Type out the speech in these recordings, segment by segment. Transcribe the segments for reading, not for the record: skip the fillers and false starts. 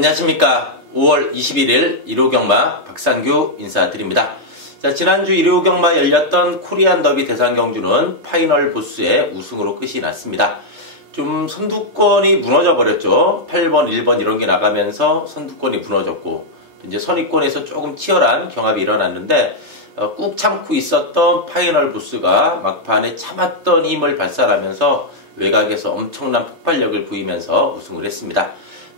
안녕하십니까. 5월 21일 1호 경마 박상규 인사드립니다. 자, 지난주 1호 경마 열렸던 코리안 더비 대상 경주는 파이널 보스의 우승으로 끝이 났습니다. 좀 선두권이 무너져 버렸죠. 8번, 1번 이런 게 나가면서 선두권이 무너졌고 이제 선위권에서 조금 치열한 경합이 일어났는데 꾹 참고 있었던 파이널 보스가 막판에 참았던 힘을 발산하면서 외곽에서 엄청난 폭발력을 보이면서 우승을 했습니다.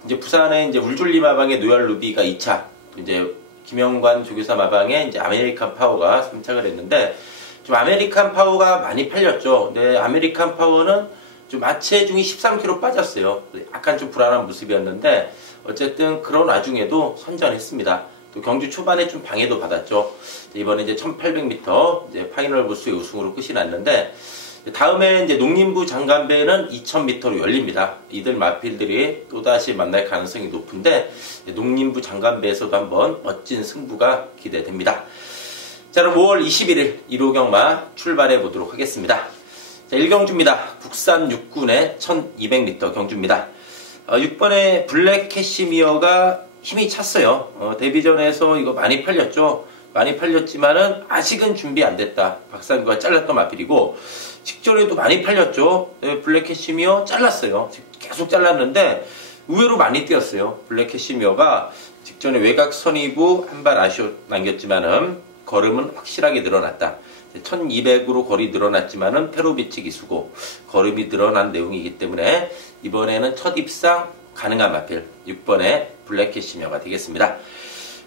이제 부산에 이제 울줄리 마방의 노열 루비가 2차, 이제 김영관 조교사 마방에 이제 아메리칸 파워가 3착을 했는데 좀 아메리칸 파워가 많이 팔렸죠. 근데 아메리칸 파워는 좀 하체중이 13kg 빠졌어요. 약간 좀 불안한 모습이었는데 어쨌든 그런 와중에도 선전했습니다. 또 경주 초반에 좀 방해도 받았죠. 이번에 이제 1800m 이제 파이널 보스의 우승으로 끝이 났는데 다음에 이제 농림부 장간배는 2000m로 열립니다. 이들 마필들이 또다시 만날 가능성이 높은데 농림부 장간배에서도 한번 멋진 승부가 기대됩니다. 자, 그럼 5월 21일 1호 경마 출발해 보도록 하겠습니다. 자, 1경주입니다. 국산 6군의 1200m 경주입니다. 6번의 블랙 캐시미어가 힘이 찼어요. 데뷔전에서 이거 많이 팔렸죠. 많이 팔렸지만은 아직은 준비 안 됐다. 박상규가 잘랐던 마필이고 직전에도 많이 팔렸죠. 블랙 캐시미어 잘랐어요. 계속 잘랐는데 의외로 많이 뛰었어요. 블랙 캐시미어가 직전에 외곽 선이부 한 발 아쉬워 남겼지만은 걸음은 확실하게 늘어났다. 1200으로 거리 늘어났지만은 페로비치 기수고 걸음이 늘어난 내용이기 때문에 이번에는 첫 입상 가능한 마필 6번의 블랙 캐시미어가 되겠습니다.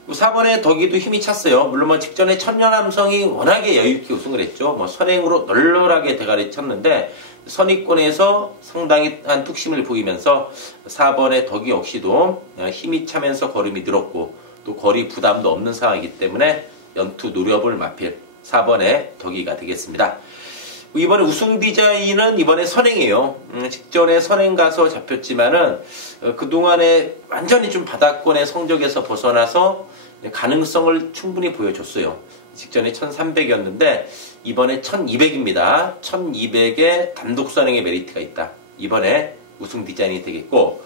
4번의 덕이도 힘이 찼어요. 물론 뭐 직전에 천년함성이 워낙에 여유있게 우승을 했죠. 뭐 선행으로 널널하게 대가리 쳤는데 선위권에서 상당히 한 뚝심을 보이면서 4번의 덕이 역시도 힘이 차면서 걸음이 늘었고 또 거리 부담도 없는 상황이기 때문에 연투 노려볼 마필 4번의 덕이가 되겠습니다. 이번에 우승 디자인은 이번에 선행이에요. 직전에 선행 가서 잡혔지만은 그동안에 완전히 좀 바닥권의 성적에서 벗어나서 가능성을 충분히 보여줬어요. 직전에 1300이었는데 이번에 1200입니다. 1200에 단독 선행의 메리트가 있다. 이번에 우승 디자인이 되겠고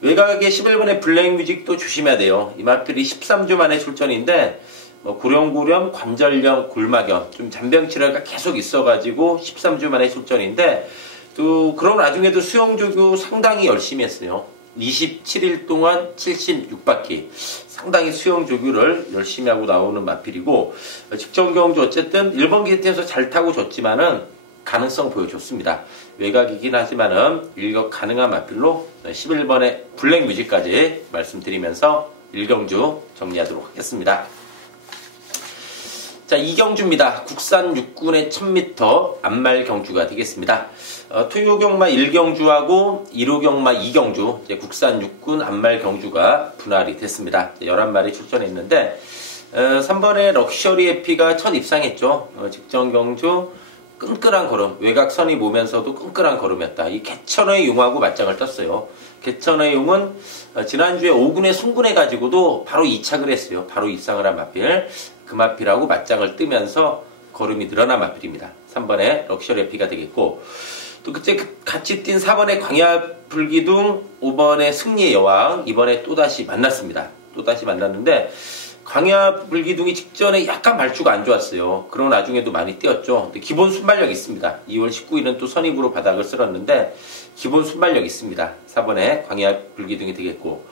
외곽의 11번의 블랙뮤직도 조심해야 돼요. 이 마필이 13주 만에 출전인데 구령구령, 관절염, 골막염, 좀 잔병치레가 계속 있어가지고 13주 만에 출전인데 또 그런 와중에도 수영조교 상당히 열심히 했어요. 27일 동안 76바퀴 상당히 수영조교를 열심히 하고 나오는 마필이고 직전 경주 어쨌든 1번 게이트에서 잘 타고 줬지만은 가능성 보여줬습니다. 외곽이긴 하지만은 일격 가능한 마필로 11번의 블랙뮤직까지 말씀드리면서 1경주 정리하도록 하겠습니다. 자, 2경주입니다. 국산 6군의 1000m 암말 경주가 되겠습니다. 토요 경마 1경주하고 1호 경마 2경주, 이제 국산 6군 암말 경주가 분할이 됐습니다. 11마리 출전했는데, 3번의 럭셔리 에피가 첫 입상했죠. 직전 경주 끈끈한 걸음, 외곽 선이 보면서도 끈끈한 걸음이었다. 이 개천의 용하고 맞짱을 떴어요. 개천의 용은 지난주에 5군에 승군해가지고도 바로 2착을 했어요. 바로 입상을 한 마필. 그 마필하고 맞짱을 뜨면서 걸음이 늘어난 마필입니다. 3번에 럭셔리 에피가 되겠고 또 그때 같이 뛴 4번의 광야 불기둥, 5번의 승리의 여왕 이번에 또다시 만났습니다. 또다시 만났는데 광야 불기둥이 직전에 약간 말주가 안 좋았어요. 그런 와중에도 많이 뛰었죠. 근데 기본 순발력 있습니다. 2월 19일은 또 선입으로 바닥을 쓸었는데 기본 순발력 있습니다. 4번에 광야 불기둥이 되겠고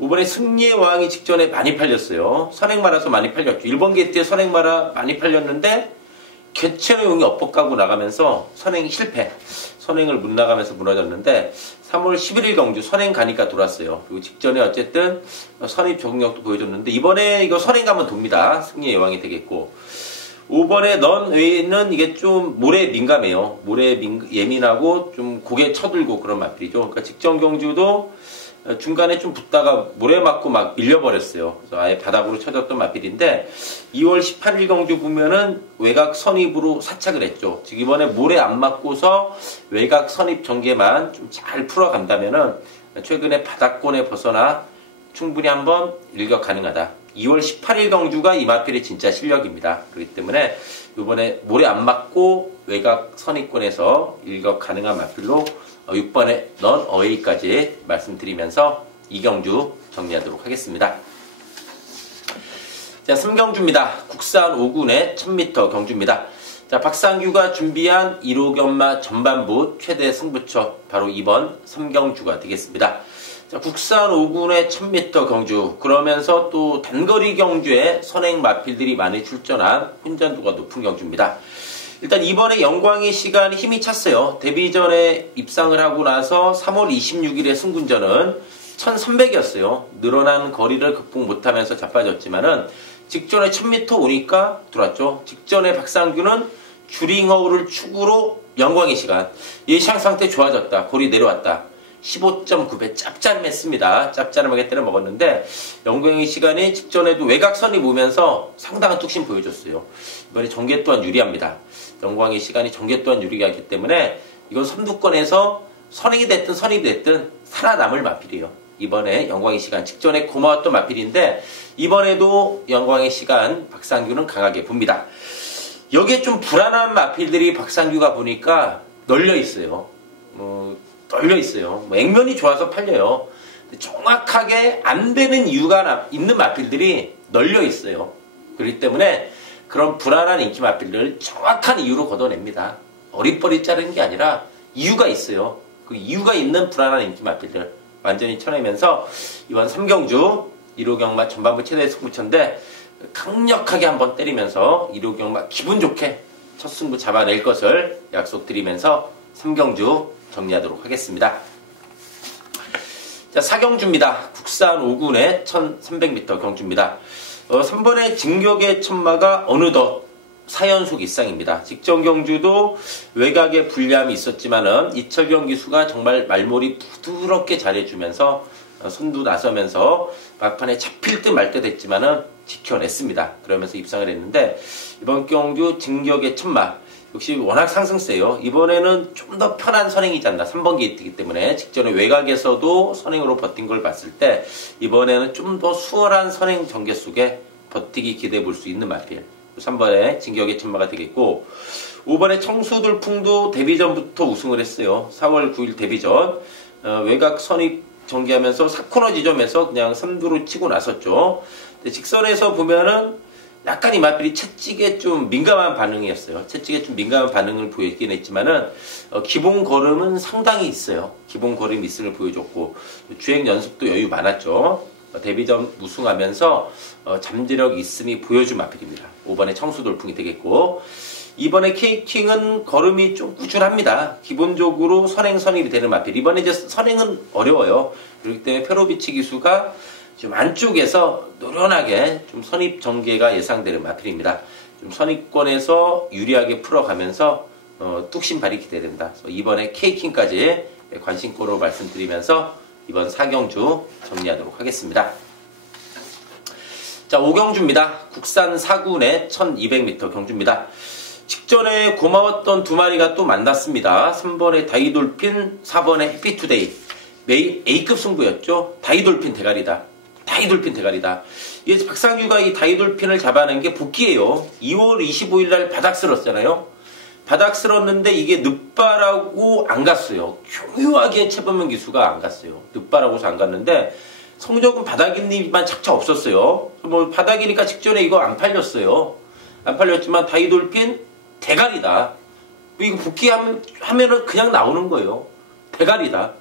5번에 승리의 왕이 직전에 많이 팔렸어요. 선행마라서 많이 팔렸죠. 1번 게이트에 선행마라 많이 팔렸는데 개천의 용이 엇박 가고 나가면서 선행이 실패. 선행을 못 나가면서 무너졌는데 3월 11일 경주 선행 가니까 돌았어요. 그리고 직전에 어쨌든 선입 적응력도 보여줬는데 이번에 이거 선행 가면 돕니다. 승리의 여왕이 되겠고 5번에 넌 외에는 이게 좀 모래에 민감해요. 모래에 예민하고 좀 고개 쳐들고 그런 마필이죠. 그러니까 직전 경주도 중간에 좀 붙다가 모래 맞고 막 밀려버렸어요. 그래서 아예 바닥으로 쳐졌던 마필인데 2월 18일 경주 보면은 외곽 선입으로 사착을 했죠. 즉 이번에 모래 안 맞고서 외곽 선입 전개만 좀 잘 풀어간다면은 최근에 바닥권에 벗어나 충분히 한번 일격 가능하다. 2월 18일 경주가 이 마필의 진짜 실력입니다. 그렇기 때문에 이번에 모래 안 맞고 외곽 선입권에서 일격 가능한 마필로 6번에 넌 어웨이까지 말씀드리면서 이경주 정리하도록 하겠습니다. 자, 3경주입니다. 국산 5군의 1000m 경주입니다. 자, 박상규가 준비한 1호 견마 전반부 최대 승부처 바로 이번 3경주가 되겠습니다. 자, 국산 5군의 1000m 경주, 그러면서 또 단거리 경주에 선행 마필들이 많이 출전한 혼전도가 높은 경주입니다. 일단 이번에 영광의 시간이 힘이 찼어요. 데뷔전에 입상을 하고 나서 3월 26일의 승군전은 1300이었어요. 늘어난 거리를 극복 못하면서 자빠졌지만은 직전에 1000m 오니까 들어왔죠. 직전에 박상규는 주링어우를 축으로 영광의 시간, 예상 상태 좋아졌다, 거리 내려왔다, 15.9배 짭짤했습니다. 짭짤하게 때려 먹었는데 영광의 시간이 직전에도 외곽선이 보면서 상당한 뚝심 보여줬어요. 이번에 전개 또한 유리합니다. 영광의 시간이 전개 또한 유리하기 때문에 이건 선두권에서 선행이 됐든 선입이 됐든 살아남을 마필이에요. 이번에 영광의 시간, 직전에 고마웠던 마필인데 이번에도 영광의 시간 박상규는 강하게 봅니다. 여기에 좀 불안한 마필들이 박상규가 보니까 널려 있어요. 널려 있어요. 액면이 좋아서 팔려요. 정확하게 안 되는 이유가 있는 마필들이 널려 있어요. 그렇기 때문에 그런 불안한 인기 마필들을 정확한 이유로 걷어냅니다. 어릿버릿 자르는 게 아니라 이유가 있어요. 그 이유가 있는 불안한 인기 마필들 완전히 쳐내면서 이번 3경주 1호 견마 전반부 최대 승부처인데 강력하게 한번 때리면서 1호 견마 기분 좋게 첫 승부 잡아낼 것을 약속드리면서 3경주 정리하도록 하겠습니다. 자, 4경주입니다. 국산 5군의 1300m 경주입니다. 3번의 진격의 천마가 어느덧 4연속 입상입니다. 직전 경주도 외곽에 불리함이 있었지만은 이철경 기수가 정말 말몰이 부드럽게 잘해주면서 선두 나서면서 막판에 잡힐 듯 말 듯 했지만은 지켜냈습니다. 그러면서 입상을 했는데 이번 경주 진격의 천마 역시 워낙 상승세요. 이번에는 좀 더 편한 선행이지 않나. 3번 게이트이기 때문에 직전에 외곽에서도 선행으로 버틴 걸 봤을 때 이번에는 좀 더 수월한 선행 전개 속에 버티기 기대해 볼 수 있는 마필. 3번에 진격의 천마가 되겠고 5번에 청수돌풍도 데뷔전부터 우승을 했어요. 4월 9일 데뷔전 외곽 선입 전개하면서 4코너 지점에서 그냥 3두로 치고 나섰죠. 근데 직선에서 보면은 약간 이 마필이 채찍에 좀 민감한 반응이었어요. 채찍에 좀 민감한 반응을 보이긴 했지만은 기본 걸음은 상당히 있어요. 기본 걸음이 있음을 보여줬고 주행 연습도 여유 많았죠. 데뷔전 우승하면서 잠재력 있음이 보여준 마필입니다. 5번에 청수돌풍이 되겠고 이번에 케이킹은 걸음이 좀 꾸준합니다. 기본적으로 선행 선입이 되는 마필. 이번에 이제 선행은 어려워요. 그렇기 때문에 페로비치 기수가 좀 안쪽에서 노련하게 좀 선입 전개가 예상되는 마필입니다. 좀 선입권에서 유리하게 풀어가면서 뚝심 발휘 기대된다. 이번에 케이킹까지 관심고로 말씀드리면서 이번 4경주 정리하도록 하겠습니다. 자, 5경주입니다. 국산 4군의 1200m 경주입니다. 직전에 고마웠던 두 마리가 또 만났습니다. 3번의 다이돌핀, 4번의 해피투데이. A급 승부였죠. 다이돌핀 대가리다. 다이돌핀 대가리다. 이게 박상규가 이 다이돌핀을 잡아낸 게 복귀예요. 2월 25일 날 바닥 쓸었잖아요. 바닥 쓸었는데 이게 늦바라고 안 갔어요. 교묘하게 최범용 기수가 안 갔어요. 늦바라고서 안 갔는데 성적은 바닥이니만 착착 없었어요. 뭐 바닥이니까 직전에 이거 안 팔렸어요. 안 팔렸지만 다이돌핀 대가리다. 이거 복귀하면은 그냥 나오는 거예요. 대가리다.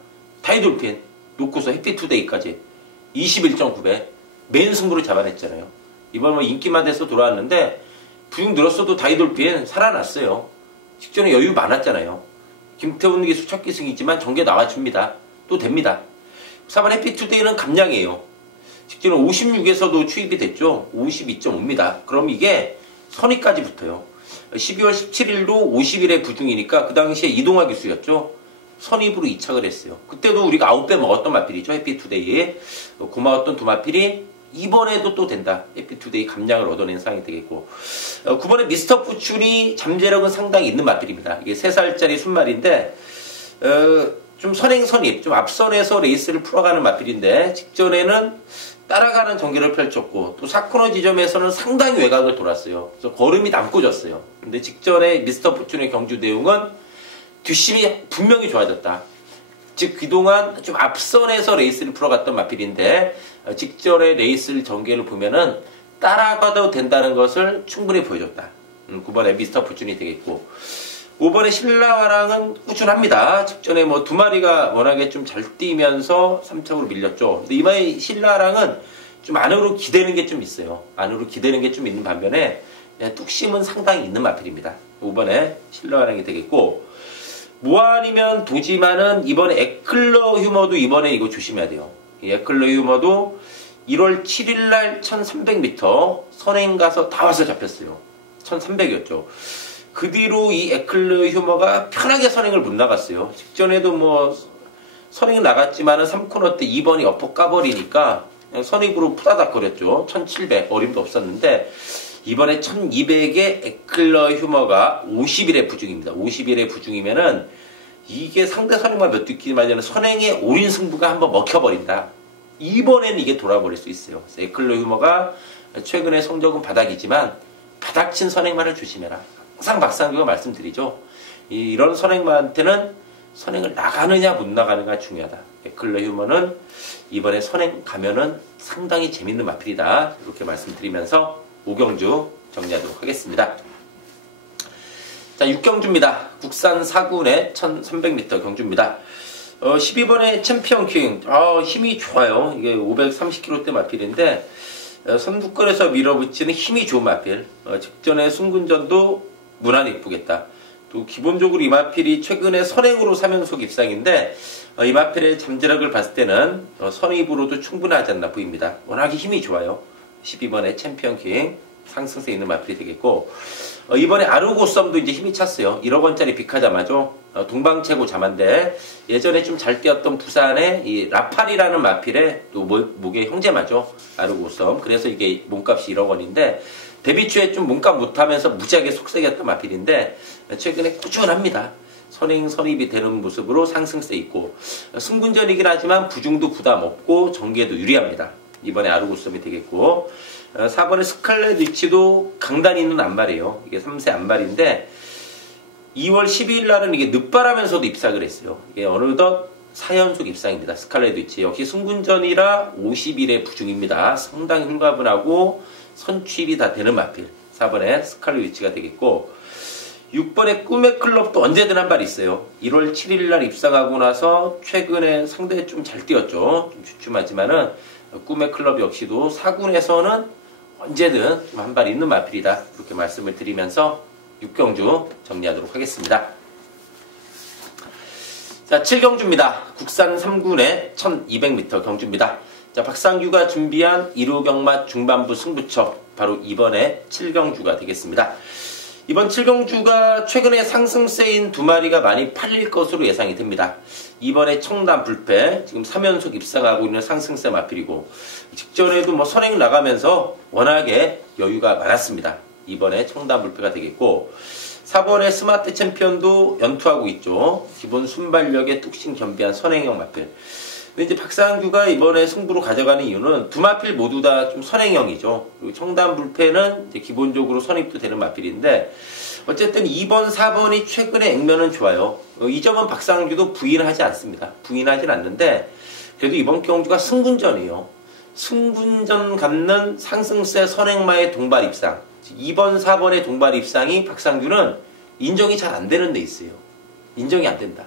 다이돌핀 놓고서 해피투데이까지 21.9배 메인 승부를 잡아냈잖아요. 이번 뭐 인기만 돼서 돌아왔는데 부육 늘었어도 다이돌핀 살아났어요. 직전에 여유 많았잖아요. 김태훈 기수 첫 기승이지만 전개 나와줍니다. 또 됩니다. 4번 해피투데이는 감량이에요. 직전에 56에서도 추입이 됐죠. 52.5입니다. 그럼 이게 선의까지 붙어요. 12월 17일도 50일에 부중이니까 그 당시에 이동화 기수였죠. 선입으로 이착을 했어요. 그때도 우리가 9배 먹었던 마필이죠. 해피투데이. 고마웠던 두 마필이 이번에도 또 된다. 해피투데이 감량을 얻어낸 상황이 되겠고 9번에 미스터 푸출이 잠재력은 상당히 있는 마필입니다. 이게 3살짜리 순말인데 좀 선행선입, 좀 앞선에서 레이스를 풀어가는 마필인데 직전에는 따라가는 전개를 펼쳤고 또 4코너 지점에서는 상당히 외곽을 돌았어요. 그래서 걸음이 남고 졌어요. 근데 직전에 미스터 푸출의 경주 내용은 뒷심이 분명히 좋아졌다. 즉 그동안 좀 앞선에서 레이스를 풀어갔던 마필인데 직전에 레이스 전개를 보면은 따라가도 된다는 것을 충분히 보여줬다. 9번에 미스터 포춘이 되겠고, 5번에 신라와랑은 꾸준합니다. 직전에 뭐 두 마리가 워낙에 좀 잘 뛰면서 3척으로 밀렸죠. 근데 이번에 신라와랑은 좀 안으로 기대는 게 좀 있어요. 안으로 기대는 게 좀 있는 반면에 뚝심은 상당히 있는 마필입니다. 5번에 신라와랑이 되겠고, 모아니면 도지만은 이번에 에클러 휴머도 이번에 이거 조심해야 돼요. 이 에클러 휴머도 1월 7일날 1300m 선행 가서 다 와서 잡혔어요. 1300이었죠. 그 뒤로 이 에클러 휴머가 편하게 선행을 못 나갔어요. 직전에도 뭐 선행 나갔지만은 3코너 때 2번이 엎어 까버리니까 선입으로 푸다닥 거렸죠. 1700 어림도 없었는데 이번에 1200의 에클러 휴머가 50일의 부중입니다. 50일의 부중이면은 이게 상대 선행만 몇 뒷끼리 맞으면 선행의 올인 승부가 한번 먹혀버린다. 이번에는 이게 돌아버릴 수 있어요. 에클러 휴머가 최근에 성적은 바닥이지만 바닥친 선행만을 조심해라. 항상 박상규가 말씀드리죠. 이런 선행만한테는 선행을 나가느냐 못 나가느냐가 중요하다. 에클러 휴머는 이번에 선행 가면은 상당히 재밌는 마필이다. 이렇게 말씀드리면서 5경주 정리하도록 하겠습니다. 자, 6경주입니다. 국산 4군의 1300m 경주입니다. 12번의 챔피언 킹. 힘이 좋아요. 이게 530kg대 마필인데, 선두권에서 밀어붙이는 힘이 좋은 마필. 직전에 승군전도 무난히 이쁘겠다. 또 기본적으로 이 마필이 최근에 선행으로 3연속 입상인데, 이 마필의 잠재력을 봤을 때는 선입으로도 충분하지 않나 보입니다. 워낙에 힘이 좋아요. 12번의 챔피언 킹. 상승세 있는 마필이 되겠고, 이번에 아르고썸도 이제 힘이 찼어요. 1억 원짜리 빅하자마죠. 동방최고 자만데 예전에 좀 잘 뛰었던 부산의 이 라팔이라는 마필의 또 목의 형제마죠. 아르고썸. 그래서 이게 몸값이 1억 원인데 데뷔 초에 좀 몸값 못하면서 무지하게 속색였던 마필인데 최근에 꾸준합니다. 선행 선입이 되는 모습으로 상승세 있고, 승군전이긴 하지만 부중도 부담 없고 정기에도 유리합니다. 이번에 아르고썸이 되겠고, 4번의 스칼렛 위치도 강단 있는 안발이에요. 이게 3세 안발인데 2월 12일 날은 이게 늦바라면서도 입상을 했어요. 이게 어느덧 4연속 입상입니다. 스칼렛 위치 역시 승군전이라 50일의 부중입니다. 상당히 흉가분하고 선취입이 다 되는 마필. 4번의 스칼렛 위치가 되겠고, 6번의 꿈의 클럽도 언제든 한 발 있어요. 1월 7일 날 입상하고 나서 최근에 상당히 좀 잘 뛰었죠. 좀 주춤하지만은 꿈의 클럽 역시도 4군에서는 언제든 한 발 있는 마필이다. 이렇게 말씀을 드리면서 6경주 정리하도록 하겠습니다. 자, 7경주입니다. 국산 3군의 1200m 경주입니다. 자, 박상규가 준비한 1호 경마 중반부 승부처, 바로 이번에 7경주가 되겠습니다. 이번 7경주가 최근에 상승세인 두 마리가 많이 팔릴 것으로 예상이 됩니다. 이번에 청담 불패, 지금 3연속 입상하고 있는 상승세 마필이고, 직전에도 뭐 선행 나가면서 워낙에 여유가 많았습니다. 이번에 청담 불패가 되겠고, 4번의 스마트 챔피언도 연투하고 있죠. 기본 순발력에 뚝심 겸비한 선행형 마필. 근데 이제 박상규가 이번에 승부로 가져가는 이유는 두 마필 모두 다 좀 선행형이죠. 그리고 청담 불패는 이제 기본적으로 선입도 되는 마필인데, 어쨌든 2번, 4번이 최근에 액면은 좋아요. 이 점은 박상규도 부인하지 않습니다. 부인하진 않는데, 그래도 이번 경주가 승군전이에요. 승군전 갖는 상승세 선행마의 동발 입상. 2번, 4번의 동발 입상이 박상규는 인정이 잘 안 되는 데 있어요. 인정이 안 된다.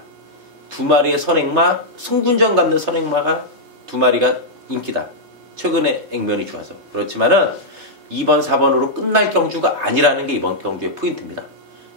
두 마리의 선행마, 승군전 갖는 선행마가 두 마리가 인기다. 최근에 액면이 좋아서. 그렇지만은 2번, 4번으로 끝날 경주가 아니라는 게 이번 경주의 포인트입니다.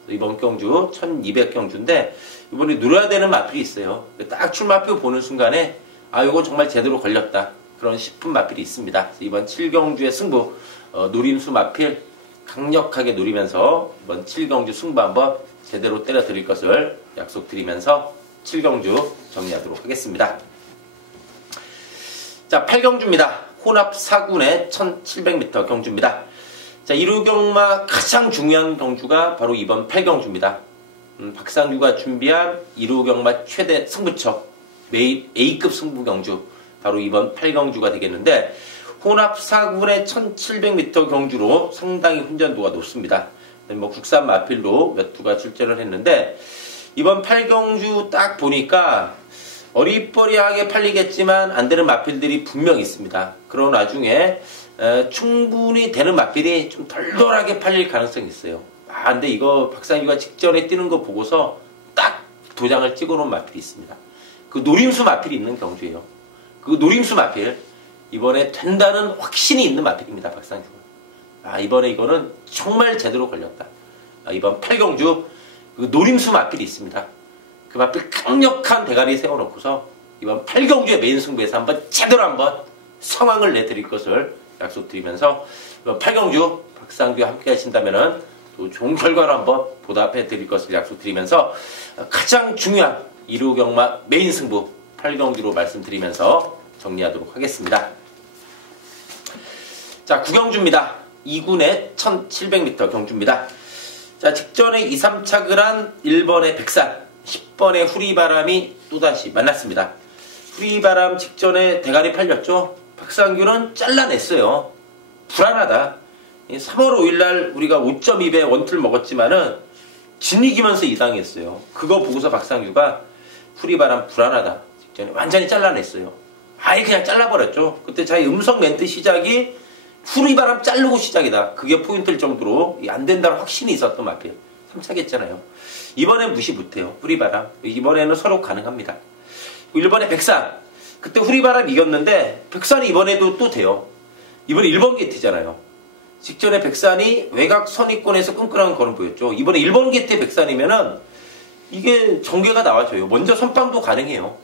이번 경주 1200경주인데 이번에 누려야 되는 마필이 있어요. 딱 출마표 보는 순간에 이건 정말 제대로 걸렸다. 그런 싶은 마필이 있습니다. 이번 7경주의 승부, 노림수 마필 강력하게 노리면서 이번 7경주 승부 한번 제대로 때려 드릴 것을 약속드리면서 7경주 정리하도록 하겠습니다. 자, 8경주입니다. 혼합 4군의 1700m 경주입니다. 자, 1호 경마 가장 중요한 경주가 바로 이번 8경주입니다. 박상규가 준비한 1호 경마 최대 승부처, 매일 A급 승부 경주, 바로 이번 8경주가 되겠는데, 혼합 4군의 1700m 경주로 상당히 훈련도가 높습니다. 뭐 국산 마필로 몇 두가 출전을 했는데, 이번 8경주 딱 보니까 어리버리하게 팔리겠지만 안 되는 마필들이 분명히 있습니다. 그런 와중에 충분히 되는 마필이 좀 덜덜하게 팔릴 가능성이 있어요. 근데 이거 박상규가 직전에 뛰는 거 보고서 딱 도장을 찍어놓은 마필이 있습니다. 그 노림수 마필이 있는 경주예요. 그 노림수 마필 이번에 된다는 확신이 있는 마필입니다. 박상규가. 이번에 이거는 정말 제대로 걸렸다. 이번 8경주 그 노림수 마필이 있습니다. 그 마필 강력한 대가리 세워놓고서 이번 8경주의 메인 승부에서 한번 제대로 한번 성황을 내드릴 것을 약속드리면서 이번 8경주 박상규와 함께 하신다면은 또 좋은 결과로 한번 보답해 드릴 것을 약속드리면서 가장 중요한 1호 경마 메인 승부 8경주로 말씀드리면서 정리하도록 하겠습니다. 자, 9경주입니다. 2군의 1700m 경주입니다. 자, 직전에 2, 3착을 한 1번의 백산, 10번의 후리바람이 또다시 만났습니다. 후리바람 직전에 대가리 팔렸죠? 박상규는 잘라냈어요. 불안하다. 3월 5일날 우리가 5.2배 원투를 먹었지만은 진이기면서 이상했어요. 그거 보고서 박상규가 후리바람 불안하다. 직전에 완전히 잘라냈어요. 아예 그냥 잘라버렸죠. 그때 자기 음성 멘트 시작이 후리바람 자르고 시작이다. 그게 포인트일 정도로 안 된다는 확신이 있었던 마필. 3착 했잖아요. 이번엔 무시 못해요. 후리바람. 이번에는 서로 가능합니다. 1번에 백산. 그때 후리바람 이겼는데 백산이 이번에도 또 돼요. 이번에 1번 게이트잖아요. 직전에 백산이 외곽 선입권에서 끈끈한 걸음 보였죠. 이번에 1번 게이트의 백산이면은 이게 전개가 나와줘요. 먼저 선빵도 가능해요.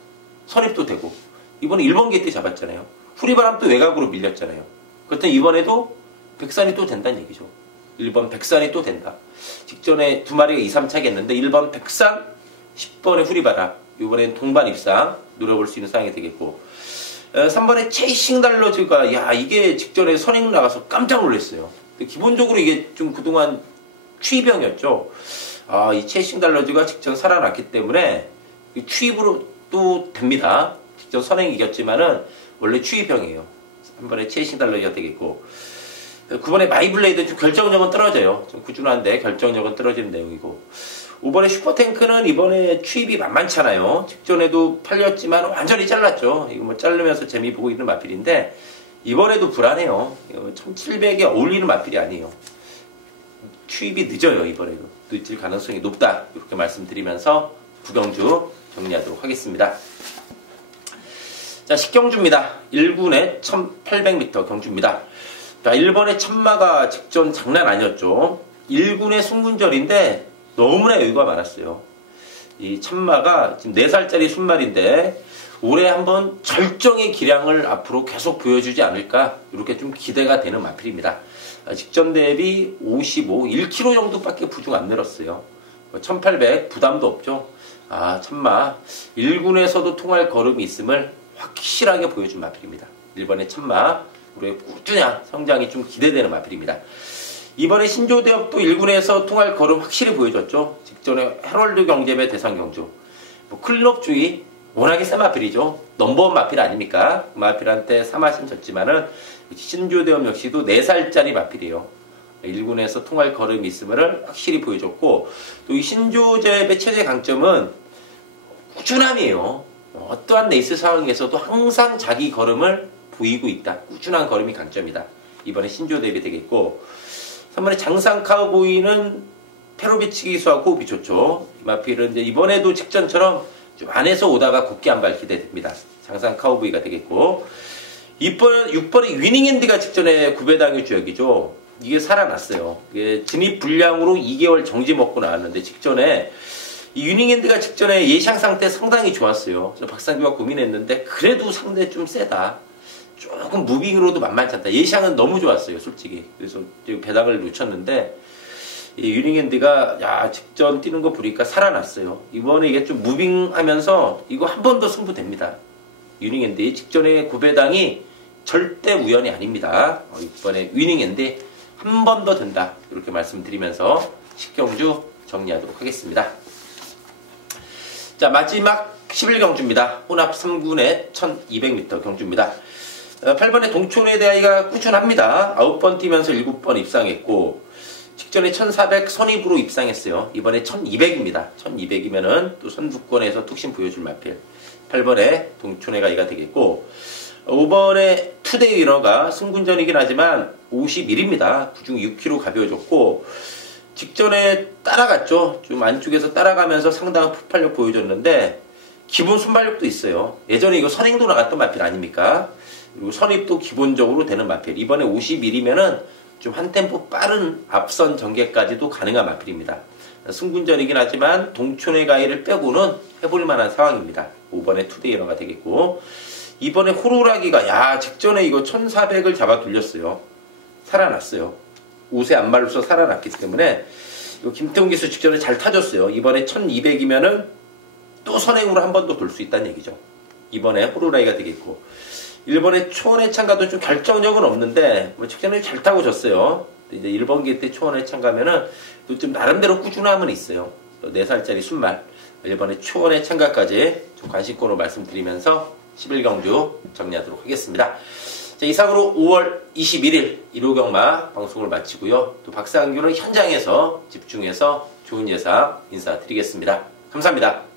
선입도 되고. 이번에 1번 게이트 잡았잖아요. 후리바람도 외곽으로 밀렸잖아요. 그렇다면 이번에도 백산이 또 된다는 얘기죠. 1번 백산이 또 된다. 직전에 두 마리가 2, 3착 했는데 1번 백산, 10번의 후리바람. 이번엔 동반 입상 노려볼 수 있는 상황이 되겠고 3번의 체이싱 달러즈가 이게 직전에 선행 나가서 깜짝 놀랐어요. 기본적으로 이게 좀 그동안 추위병이었죠. 이 체이싱 달러즈가 직전 살아났기 때문에 추위으로 또 됩니다. 직전 선행 이겼지만은 원래 추위병이에요. 3번에 체이싱 달러즈가 되겠고 9번에 마이블레이드 좀 결정력은 떨어져요. 좀 꾸준한데 결정력은 떨어지는 내용이고 5번의 슈퍼탱크는 이번에 추입이 만만찮아요. 직전에도 팔렸지만 완전히 잘랐죠. 이거 뭐 자르면서 재미 보고 있는 마필인데 이번에도 불안해요. 1700에 어울리는 마필이 아니에요. 추입이 늦어요. 이번에도 늦을 가능성이 높다. 이렇게 말씀드리면서 9경주 정리하도록 하겠습니다. 자, 10경주입니다. 1군의 1800m 경주입니다. 자, 1번의 천마가 직전 장난 아니었죠. 1군의 순군절인데 너무나 여유가 많았어요. 이 천마가 지금 4살짜리 순말인데 올해 한번 절정의 기량을 앞으로 계속 보여주지 않을까 이렇게 좀 기대가 되는 마필입니다. 직전 대비 55, 1kg 정도밖에 부중 안 늘었어요. 1800 부담도 없죠. 천마 1군에서도 통할 걸음이 있음을 확실하게 보여준 마필입니다. 1번의 천마 우리의 꾸준한 성장이 좀 기대되는 마필입니다. 이번에 신조대업도 1군에서 통할 걸음 확실히 보여줬죠. 직전에 헤럴드 경제배 대상 경주. 클럽주의 워낙에 센 마필이죠. 넘버원 마필 아닙니까? 그 마필한테 3화심 졌지만은 신조대업 역시도 4살짜리 마필이에요. 1군에서 통할 걸음이 있음을 확실히 보여줬고 또 이 신조대업의 최대 강점은 꾸준함이에요. 어떠한 레이스 상황에서도 항상 자기 걸음을 보이고 있다. 꾸준한 걸음이 강점이다. 이번에 신조대업이 되겠고 3번에 장상 카우보이는 페로비치 기수하고 호흡이 좋죠. 이 마필은 이제 이번에도 직전처럼 좀 안에서 오다가 곱게 한 발 기대됩니다. 장상 카우보이가 되겠고 6번에 위닝핸드가 직전에 구배당의 주역이죠. 이게 살아났어요. 이게 진입 불량으로 2개월 정지 먹고 나왔는데 직전에 이 위닝핸드가 직전에 예상 상태 상당히 좋았어요. 그래서 박상규가 고민했는데 그래도 상대 좀 세다. 조금 무빙으로도 만만치 않다. 예상은 너무 좋았어요, 솔직히. 그래서 배당을 놓쳤는데 이 유닝핸드가 직전 뛰는 거 보니까 살아났어요. 이번에 이게 좀 무빙하면서 이거 한 번 더 승부됩니다. 유닝핸드 직전에 구배당이 절대 우연이 아닙니다. 이번에 위닝핸드 한 번 더 된다. 이렇게 말씀드리면서 10경주 정리하도록 하겠습니다. 자, 마지막 11경주입니다. 혼합 3군의 1200m 경주입니다. 8번의 동촌의 대하이가 꾸준합니다. 9번 뛰면서 7번 입상했고 직전에 1400 선입으로 입상했어요. 이번에 1200입니다. 1200이면은 또 선두권에서 툭신 보여줄 마필. 8번에 동촌회가이가 되겠고 5번에 투데이 위너가 승군전이긴 하지만 51입니다. 부중 6kg 가벼워졌고 직전에 따라갔죠. 좀 안쪽에서 따라가면서 상당한 폭발력 보여줬는데 기본 순발력도 있어요. 예전에 이거 선행도 나갔던 마필 아닙니까? 그리고 선입도 기본적으로 되는 마필. 이번에 51이면은 좀 한 템포 빠른 앞선 전개까지도 가능한 마필입니다. 승군전이긴 하지만 동촌의 가이를 빼고는 해볼 만한 상황입니다. 5번에 투데이너가 되겠고 이번에 호루라기가 직전에 이거 1400을 잡아 돌렸어요. 살아났어요. 옷에 안 말로서 살아났기 때문에 이거 김태훈 기수 직전에 잘 타줬어요. 이번에 1200이면은 또 선행으로 한 번 더 돌 수 있다는 얘기죠. 이번에 호루라기가 되겠고 1번에 초원의 참가도 좀 결정력은 없는데 직전에 잘 타고 졌어요. 이제 1번 기 때 초원의 참가면은 또 좀 나름대로 꾸준함은 있어요. 4살짜리 순말 1번에 초원의 참가까지 좀 관심권으로 말씀드리면서 11경주 정리하도록 하겠습니다. 자, 이상으로 5월 21일 1호 경마 방송을 마치고요. 또 박상규는 현장에서 집중해서 좋은 예상 인사드리겠습니다. 감사합니다.